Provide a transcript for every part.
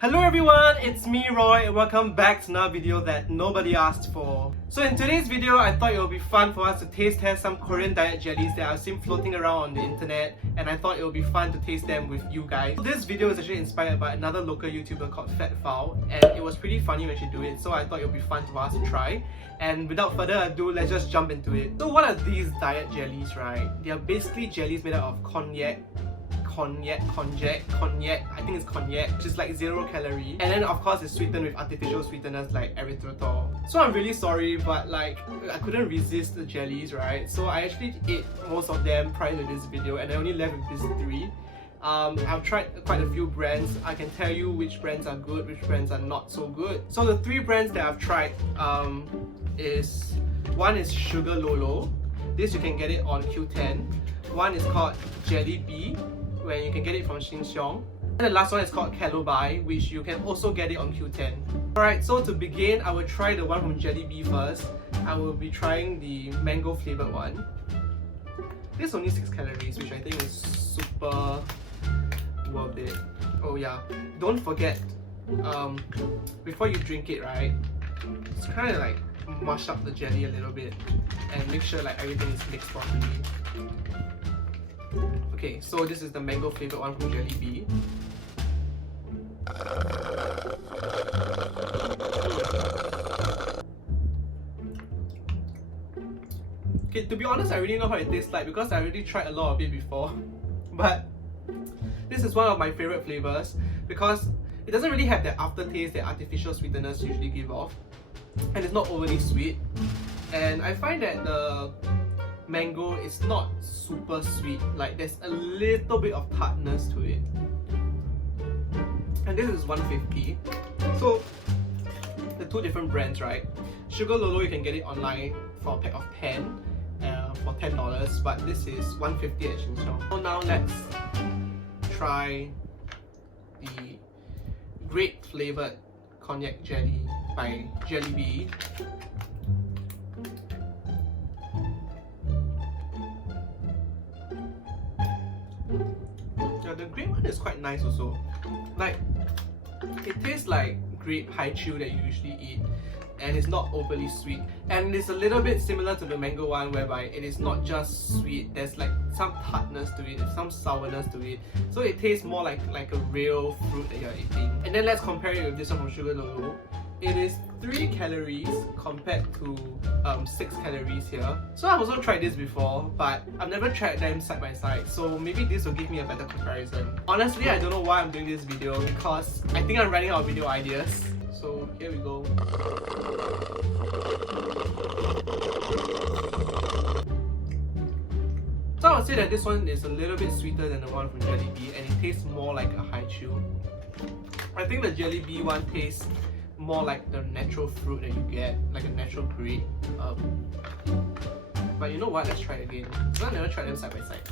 Hello everyone, it's me Roy and welcome back to another video that nobody asked for. So in today's video, I thought it would be fun for us to taste test some Korean diet jellies that I've seen floating around on the internet, and I thought it would be fun to taste them with you guys. This video is actually inspired by another local YouTuber called Fatfowl, and it was pretty funny when she did it, so I thought it would be fun for us to try. And without further ado, let's just jump into it. So what are these diet jellies, right? They are basically jellies made out of cognac, I think it's cognac, which is like 0 calorie, and then of course it's sweetened with artificial sweeteners like erythritol. So I'm really sorry, but like I couldn't resist the jellies, right? So I actually ate most of them prior to this video and I only left with these 3. I've tried quite a few brands. I can tell you which brands are good, which brands are not so good. So the 3 brands that I've tried one is Sugar Lolo. This you can get it on Q10. One is called Jellybean, where you can get it from Sheng. And the last one is called calorie, which you can also get it on Q10. Alright, so to begin, I will try the one from Jellybean first. I will be trying the mango flavored one. This is only 6 calories, which I think is super worth it. Oh yeah, don't forget, before you drink it, right, just kind of like mush up the jelly a little bit and make sure like everything is mixed properly. Okay, so this is the mango flavored one from Jellybean. Okay, to be honest, I already know how it tastes like because I already tried a lot of it before. But this is one of my favorite flavors because it doesn't really have that aftertaste that artificial sweeteners usually give off. And it's not overly sweet. And I find that the mango is not super sweet, like there's a little bit of tartness to it. And this is 150. So the 2 different brands, right? Sugar Lolo, you can get it online for a pack of 10 for $10, but this is 150 at Sheng. So now let's try the grape flavored cognac jelly by Jellybean. The grape one is quite nice also. Like, it tastes like grape haichu that you usually eat, and it's not overly sweet. And it's a little bit similar to the mango one, whereby it is not just sweet. There's like some tartness to it, some sourness to it. So it tastes more like a real fruit that you're eating. And then let's compare it with this one from Sugar Lolo. It is 3 calories compared to 6 calories here. So I've also tried this before, but I've never tried them side by side, so maybe this will give me a better comparison. Honestly, I don't know why I'm doing this video because I think I'm running out of video ideas. So here we go. So I would say that this one is a little bit sweeter than the one from Jellybean, and it tastes more like a haichu. I think the Jellybean one tastes more like the natural fruit that you get, like a natural grape. But you know what? Let's try it again. Because I've never tried them side by side.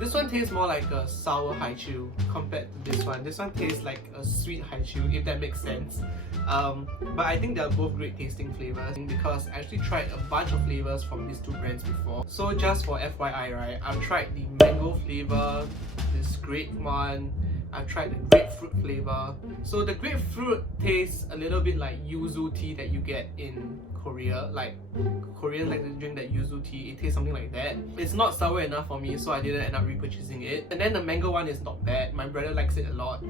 This one tastes more like a sour haichu compared to this one. This one tastes like a sweet haichu, if that makes sense. But I think they're both great tasting flavors because I actually tried a bunch of flavors from these 2 brands before. So just for FYI, right, I've tried the mango flavor, this grape one, I've tried the grapefruit flavor. So the grapefruit tastes a little bit like yuzu tea that you get in Korea. Like Koreans like to drink that yuzu tea. It tastes something like that. It's not sour enough for me, so I didn't end up repurchasing it. And then the mango one is not bad. My brother likes it a lot.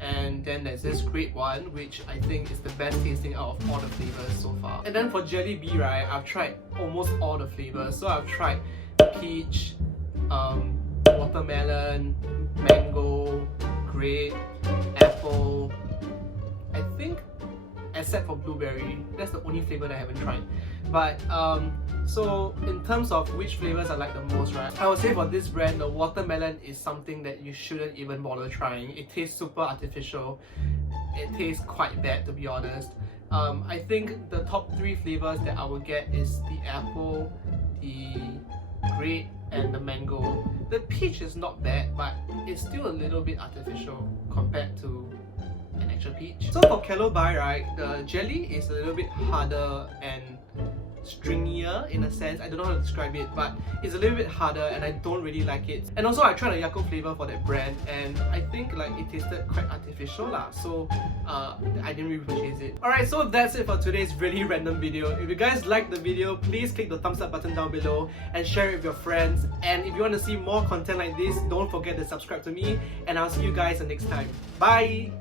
And then there's this grape one, which I think is the best tasting out of all the flavors so far. And then for Jellybean, right, I've tried almost all the flavors. So I've tried peach, watermelon, mango, grape, apple, I think, except for blueberry. That's the only flavor that I haven't tried. But so in terms of which flavors I like the most, right, I would say for this brand, the watermelon is something that you shouldn't even bother trying. It tastes super artificial. It tastes quite bad, to be honest. I think the top 3 flavors that I will get is the apple, the grape, and the mango. The peach is not bad, but it's still a little bit artificial compared to an actual peach. So for calorie, right, the jelly is a little bit harder and stringier in a sense. I don't know how to describe it, but it's a little bit harder and I don't really like it. And also I tried a Yakult flavor for that brand and I think like it tasted quite artificial lah, so I didn't really purchase it. Alright, so that's it for today's really random video. If you guys liked the video, please click the thumbs up button down below and share it with your friends. And if you want to see more content like this, don't forget to subscribe to me and I'll see you guys next time. Bye!